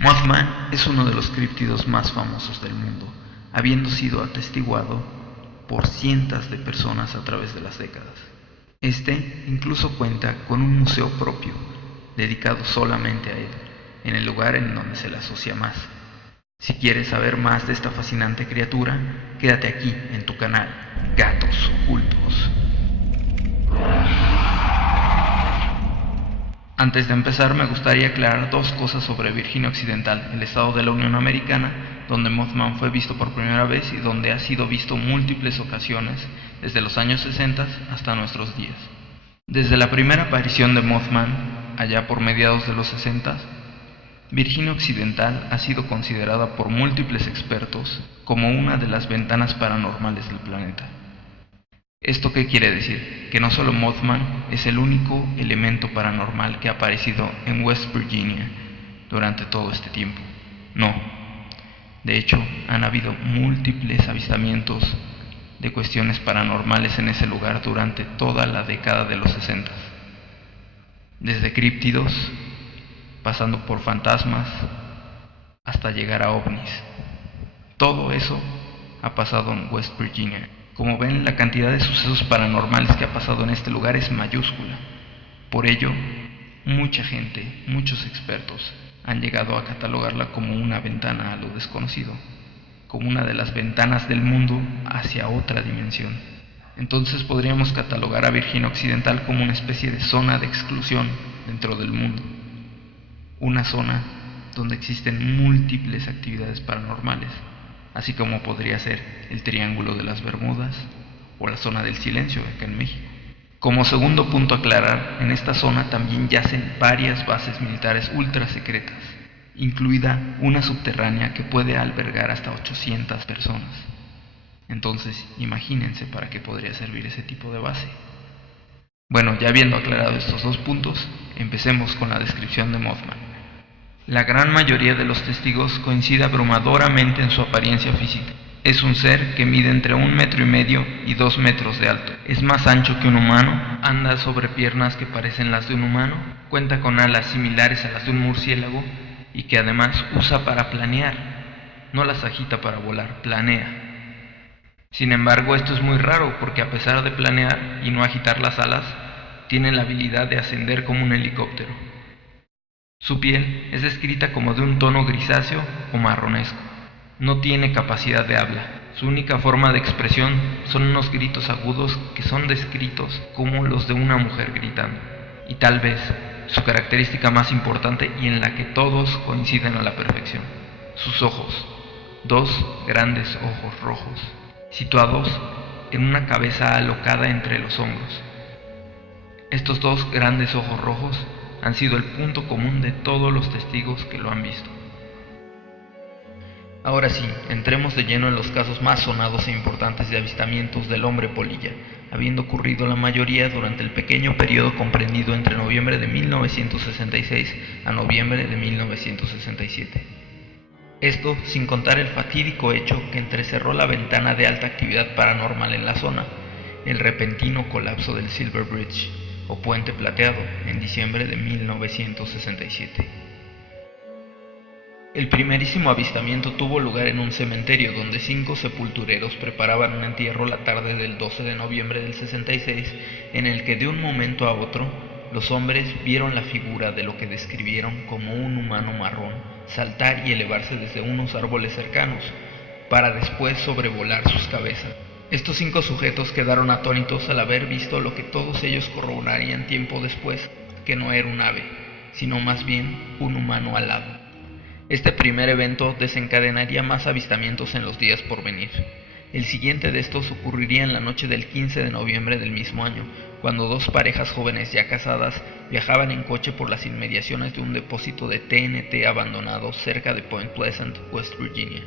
Mothman es uno de los críptidos más famosos del mundo, habiendo sido atestiguado por cientos de personas a través de las décadas. Este incluso cuenta con un museo propio, dedicado solamente a él, en el lugar en donde se le asocia más. Si quieres saber más de esta fascinante criatura, quédate aquí en tu canal, Gatos Ocultos. Antes de empezar, me gustaría aclarar dos cosas sobre Virginia Occidental, el estado de la Unión Americana, donde Mothman fue visto por primera vez y donde ha sido visto múltiples ocasiones, desde los años 60 hasta nuestros días. Desde la primera aparición de Mothman, allá por mediados de los 60, Virginia Occidental ha sido considerada por múltiples expertos como una de las ventanas paranormales del planeta. ¿Esto qué quiere decir? Que no solo Mothman es el único elemento paranormal que ha aparecido en West Virginia durante todo este tiempo. No. De hecho, han habido múltiples avistamientos de cuestiones paranormales en ese lugar durante toda la década de los 60. Desde críptidos, pasando por fantasmas, hasta llegar a ovnis. Todo eso ha pasado en West Virginia. Como ven, la cantidad de sucesos paranormales que ha pasado en este lugar es mayúscula. Por ello, mucha gente, muchos expertos, han llegado a catalogarla como una ventana a lo desconocido, como una de las ventanas del mundo hacia otra dimensión. Entonces podríamos catalogar a Virginia Occidental como una especie de zona de exclusión dentro del mundo. Una zona donde existen múltiples actividades paranormales, así como podría ser el Triángulo de las Bermudas o la zona del silencio acá en México. Como segundo punto a aclarar, en esta zona también yacen varias bases militares ultra secretas, incluida una subterránea que puede albergar hasta 800 personas. Entonces, imagínense para qué podría servir ese tipo de base. Bueno, ya habiendo aclarado estos dos puntos, empecemos con la descripción de Mothman. La gran mayoría de los testigos coincide abrumadoramente en su apariencia física. Es un ser que mide entre 1,5 metros y 2 metros de alto. Es más ancho que un humano, anda sobre piernas que parecen las de un humano, cuenta con alas similares a las de un murciélago y que además usa para planear. No las agita para volar, planea. Sin embargo, esto es muy raro porque a pesar de planear y no agitar las alas, tiene la habilidad de ascender como un helicóptero. Su piel es descrita como de un tono grisáceo o marronesco. No tiene capacidad de habla. Su única forma de expresión son unos gritos agudos que son descritos como los de una mujer gritando. Y tal vez su característica más importante y en la que todos coinciden a la perfección: sus ojos. 2 grandes ojos rojos, situados en una cabeza alocada entre los hombros. Estos 2 grandes ojos rojos han sido el punto común de todos los testigos que lo han visto. Ahora sí, entremos de lleno en los casos más sonados e importantes de avistamientos del hombre polilla, habiendo ocurrido la mayoría durante el pequeño periodo comprendido entre noviembre de 1966 a noviembre de 1967. Esto sin contar el fatídico hecho que entrecerró la ventana de alta actividad paranormal en la zona, el repentino colapso del Silver Bridge, o Puente Plateado, en diciembre de 1967. El primerísimo avistamiento tuvo lugar en un cementerio donde 5 sepultureros preparaban un entierro la tarde del 12 de noviembre del 66, en el que de un momento a otro los hombres vieron la figura de lo que describieron como un humano marrón saltar y elevarse desde unos árboles cercanos, para después sobrevolar sus cabezas. Estos 5 sujetos quedaron atónitos al haber visto lo que todos ellos corroborarían tiempo después, que no era un ave, sino más bien un humano alado. Este primer evento desencadenaría más avistamientos en los días por venir. El siguiente de estos ocurriría en la noche del 15 de noviembre del mismo año, cuando 2 parejas jóvenes ya casadas viajaban en coche por las inmediaciones de un depósito de TNT abandonado cerca de Point Pleasant, West Virginia,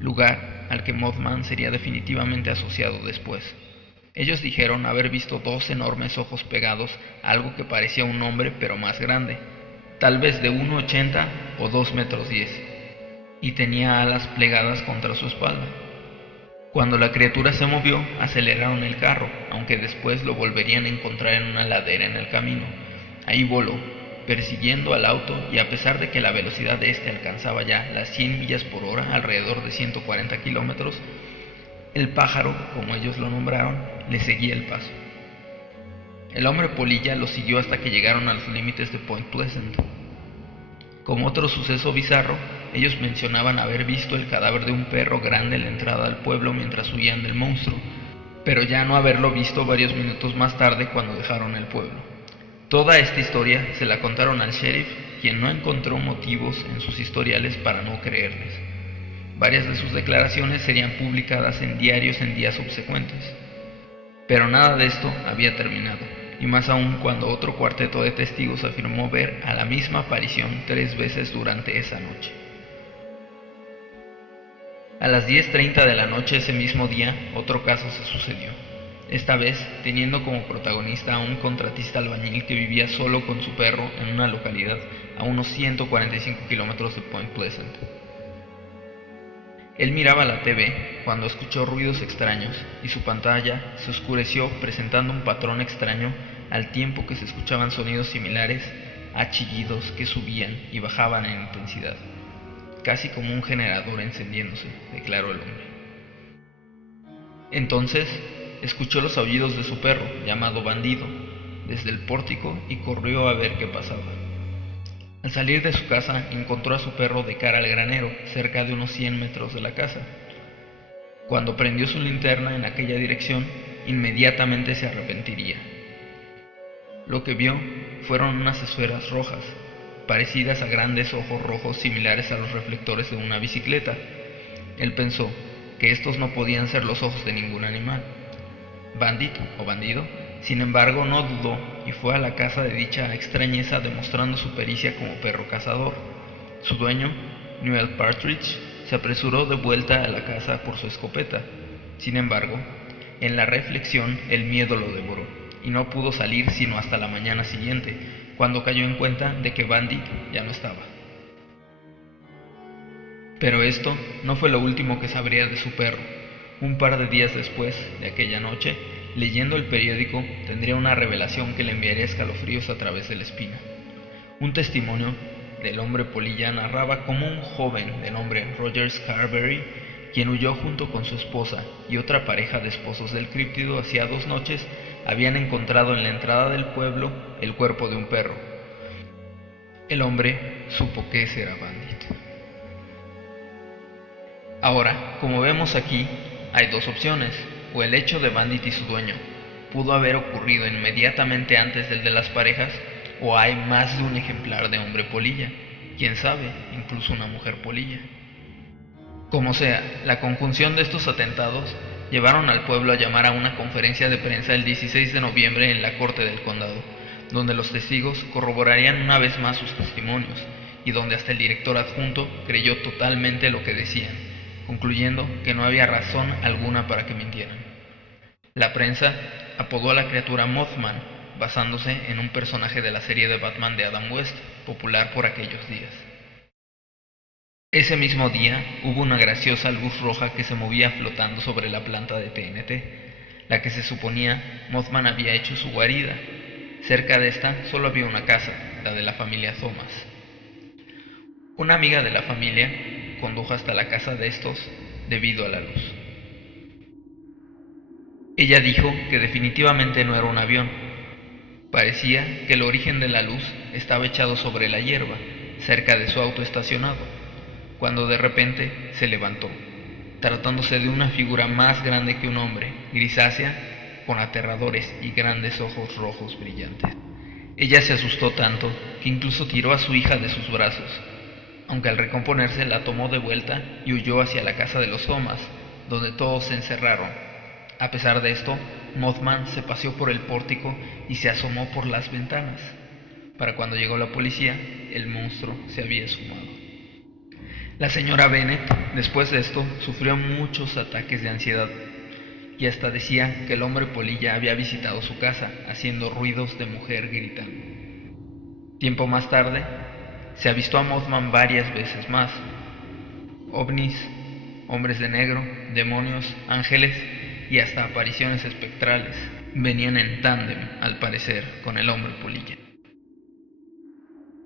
lugar al que Mothman sería definitivamente asociado después. Ellos dijeron haber visto 2 enormes ojos pegados a algo que parecía un hombre pero más grande, tal vez de 1,80 o 2,10 metros, y tenía alas plegadas contra su espalda. Cuando la criatura se movió, aceleraron el carro, aunque después lo volverían a encontrar en una ladera en el camino. Ahí voló, persiguiendo al auto, y a pesar de que la velocidad de este alcanzaba ya las 100 millas por hora, alrededor de 140 kilómetros, el pájaro, como ellos lo nombraron, le seguía el paso. El hombre polilla lo siguió hasta que llegaron a los límites de Point Pleasant. Como otro suceso bizarro, ellos mencionaban haber visto el cadáver de un perro grande en la entrada al pueblo mientras huían del monstruo, pero ya no haberlo visto varios minutos más tarde cuando dejaron el pueblo. Toda esta historia se la contaron al sheriff, quien no encontró motivos en sus historiales para no creerles. Varias de sus declaraciones serían publicadas en diarios en días subsecuentes. Pero nada de esto había terminado, y más aún cuando otro cuarteto de testigos afirmó ver a la misma aparición 3 veces durante esa noche. A las 10:30 de la noche ese mismo día, otro caso se sucedió, esta vez teniendo como protagonista a un contratista albañil que vivía solo con su perro en una localidad a unos 145 kilómetros de Point Pleasant. Él miraba la TV cuando escuchó ruidos extraños y su pantalla se oscureció presentando un patrón extraño al tiempo que se escuchaban sonidos similares a chillidos que subían y bajaban en intensidad, casi como un generador encendiéndose, declaró el hombre. Entonces escuchó los aullidos de su perro, llamado Bandido, desde el pórtico y corrió a ver qué pasaba. Al salir de su casa encontró a su perro de cara al granero, cerca de unos 100 metros de la casa. Cuando prendió su linterna en aquella dirección, inmediatamente se arrepentiría. Lo que vio fueron unas esferas rojas, parecidas a grandes ojos rojos similares a los reflectores de una bicicleta. Él pensó que estos no podían ser los ojos de ningún animal. Bandit o Bandido, sin embargo, no dudó y fue a la casa de dicha extrañeza demostrando su pericia como perro cazador. Su dueño, Newell Partridge, se apresuró de vuelta a la casa por su escopeta. Sin embargo, en la reflexión el miedo lo devoró y no pudo salir sino hasta la mañana siguiente, cuando cayó en cuenta de que Bandit ya no estaba. Pero esto no fue lo último que sabría de su perro. Un par de días después de aquella noche, leyendo el periódico, tendría una revelación que le enviaría escalofríos a través de la espina. Un testimonio del hombre polilla narraba cómo un joven de nombre Roger Scarberry, quien huyó junto con su esposa y otra pareja de esposos del críptido hacía 2 noches, habían encontrado en la entrada del pueblo el cuerpo de un perro. El hombre supo que ese era Bandit. Ahora, como vemos aquí, hay 2 opciones: o el hecho de Bandit y su dueño pudo haber ocurrido inmediatamente antes del de las parejas, o hay más de un ejemplar de hombre polilla, quién sabe, incluso una mujer polilla. Como sea, la conjunción de estos atentados llevaron al pueblo a llamar a una conferencia de prensa el 16 de noviembre en la corte del condado, donde los testigos corroborarían una vez más sus testimonios, y donde hasta el director adjunto creyó totalmente lo que decían, concluyendo que no había razón alguna para que mintieran. La prensa apodó a la criatura Mothman, basándose en un personaje de la serie de Batman de Adam West, popular por aquellos días. Ese mismo día hubo una graciosa luz roja que se movía flotando sobre la planta de TNT, la que se suponía Mothman había hecho su guarida. Cerca de esta solo había una casa, la de la familia Thomas. Una amiga de la familia condujo hasta la casa de estos debido a la luz. Ella dijo que definitivamente no era un avión. Parecía que el origen de la luz estaba echado sobre la hierba, cerca de su auto estacionado, cuando de repente se levantó, tratándose de una figura más grande que un hombre, grisácea, con aterradores y grandes ojos rojos brillantes. Ella se asustó tanto que incluso tiró a su hija de sus brazos, aunque al recomponerse la tomó de vuelta y huyó hacia la casa de los Thomas, donde todos se encerraron. A pesar de esto, Mothman se paseó por el pórtico y se asomó por las ventanas. Para cuando llegó la policía, el monstruo se había esfumado. La señora Bennett, después de esto, sufrió muchos ataques de ansiedad y hasta decía que el hombre polilla había visitado su casa, haciendo ruidos de mujer gritando. Tiempo más tarde, se avistó a Mothman varias veces más. Ovnis, hombres de negro, demonios, ángeles y hasta apariciones espectrales venían en tándem, al parecer, con el hombre polilla.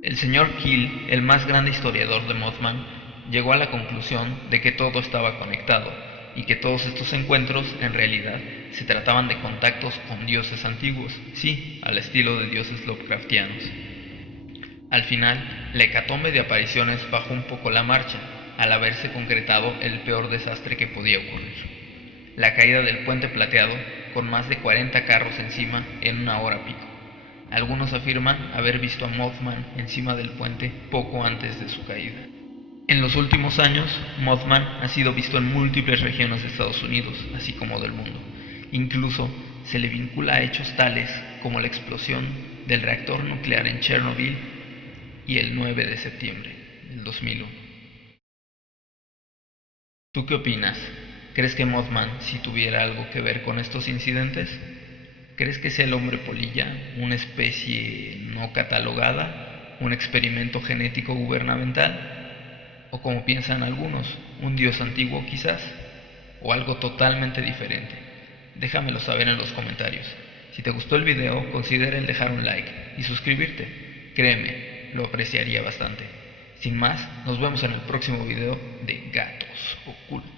El señor Hill, el más grande historiador de Mothman, llegó a la conclusión de que todo estaba conectado y que todos estos encuentros, en realidad, se trataban de contactos con dioses antiguos, sí, al estilo de dioses Lovecraftianos. Al final, la hecatombe de apariciones bajó un poco la marcha, al haberse concretado el peor desastre que podía ocurrir: la caída del puente plateado con más de 40 carros encima en una hora pico. Algunos afirman haber visto a Mothman encima del puente poco antes de su caída. En los últimos años, Mothman ha sido visto en múltiples regiones de Estados Unidos, así como del mundo. Incluso se le vincula a hechos tales como la explosión del reactor nuclear en Chernobyl y el 9 de septiembre del 2001. ¿Tú qué opinas? ¿Crees que Mothman sí tuviera algo que ver con estos incidentes? ¿Crees que sea el hombre polilla, una especie no catalogada, un experimento genético gubernamental? ¿O como piensan algunos, un dios antiguo quizás? ¿O algo totalmente diferente? Déjamelo saber en los comentarios. Si te gustó el video, considera el dejar un like y suscribirte. Créeme, lo apreciaría bastante. Sin más, nos vemos en el próximo video de Gatos Ocultos.